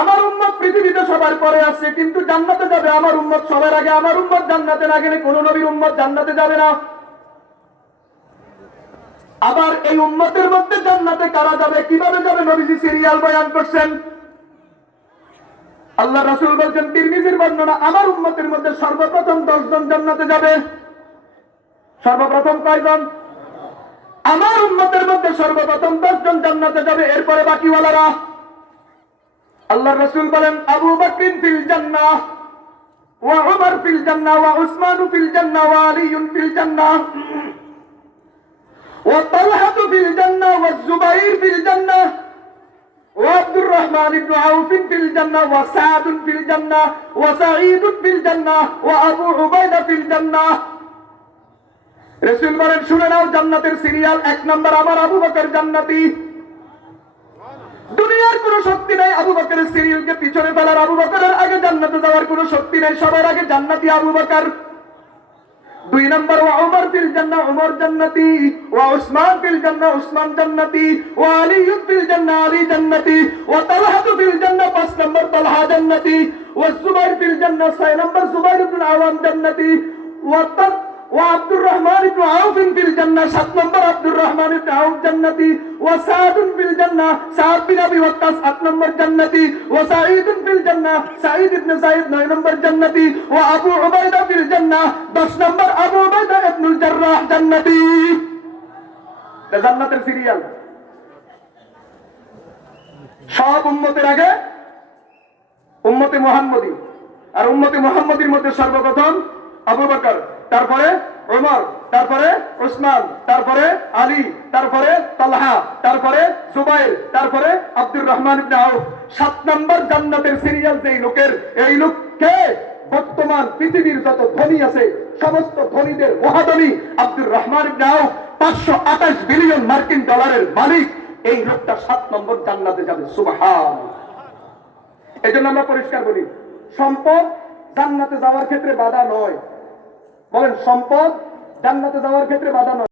আমার উম্মত পৃথিবীতে সবার পরে আসছে, কিন্তু জান্নাতে যাবে আমার উম্মত সবার আগে। আমার উম্মত জান্নাতে না গেলে কোন নবীর উম্মত জান্নাতে যাবে না। আবার এই উম্মতের মধ্যে জান্নাতে কারা যাবে, কিভাবে যাবে, নবীজি সিরিয়াল বয়ান করছেন। আল্লাহ রাসূল বলেন, তিরমিজির বর্ণনা, আমার উম্মতের মধ্যে সর্বপ্রথম 10 জন জান্নাতে যাবে। সর্বপ্রথম কয়জন? আমার উম্মতের মধ্যে সর্বপ্রথম 10 জন জান্নাতে যাবে, এরপরে বাকিওয়ালারা। আল্লাহ রাসূল বলেন, আবু বকর ফিল জান্নাহ ওয়া উমর ফিল জান্নাহ ওয়া উসমান ফিল জান্নাহ ওয়া আলী ফিল জান্নাহ ওয়া তালহা ফিল জান্নাহ ওয়া যুবাইর ফিল জান্নাহ ওয়া আব্দুর রহমান ইবনে আউফ ফিল জান্নাহ ওয়া সাদ ফিল জান্নাহ ওয়া সাঈদ ফিল জান্নাহ ওয়া আবু উবাইদা ফিল জান্নাহ। রাসূল বলেন, শুনে নাও জান্নাতের সিরিয়াল। 1 নম্বর আমার আবু বকর জান্নাতি। দুনিয়ার কোন শক্তি নাই আবু বকরের সিরিয়ালকে পিছনে ফেলার। আবু বকরের আগে জান্নাতে যাওয়ার কোন শক্তি নাই, সবার আগে জান্নাতি আবু বকর। 2 নম্বর ওয়া উমর ফিল জান্নাহ, উমর জান্নাতি। ওয়া উসমান ফিল জান্নাহ, উসমান জান্নাতি। ওয়া আলী ফিল জান্নাহ, আলী জান্নাতি। ওয়া তালহা ফিল জান্নাহ, 5 নম্বর তালহা জান্নাতি। ওয়া যুবাইর ফিল জান্নাহ, 6 নম্বর যুবাইর ইবনে আওয়াম জান্নাতি। ওয়া আব্দুর রহমান ইবনে আউফ ফিল জান্নাহ, 7 নম্বর আব্দুর রহমান ইবনে আউফ জান্নাতি। ওয়া সাদ ফিল জান্নাহ, সাদ বিন আবি ওয়াক্কাস 8 নম্বর জান্নাতি। ওয়া সাঈদ ফিল জান্নাহ, সাঈদ ইবনে যায়েদ 9 নম্বর জান্নাতি। ওয়া আবু উবাইদা ফিল জান্নাহ, 10 নম্বর আবু উবাইদা ইবনুল জাররাহ জান্নাতি। জান্নাতের সিরিয়াল। সব উম্মতের আগে উম্মতে মুহাম্মদী, আর উম্মতে মুহাম্মদীর মধ্যে সর্বপ্রথম আবু বকর, তারপরে ওমর, তারপরে ওসমান, তারপরে আলী, তারপরে তালহা, তারপরে জুবাইর, তারপরে আব্দুর রহমান ইবনে আউফ। 7 নম্বর জান্নাতের সিরিয়াল যেই লোকের, এই লোককে বর্তমান পৃথিবীর যত ধনী আছে সমস্ত ধনীদের মহাধনী আব্দুর রহমান ইবনে আউফ, 528 বিলিয়ন মার্কিন ডলারের মালিক। এই লোকটা 7 নম্বর জান্নাতে যাবে। সুবহানাল্লাহ। এই জন্য আমরা পরিষ্কার বলি, সম্পদ জান্নাতে যাওয়ার ক্ষেত্রে বাধা নয়। বলেন, সম্পদ জান্নাতে যাওয়ার ক্ষেত্রে বাধা নয়।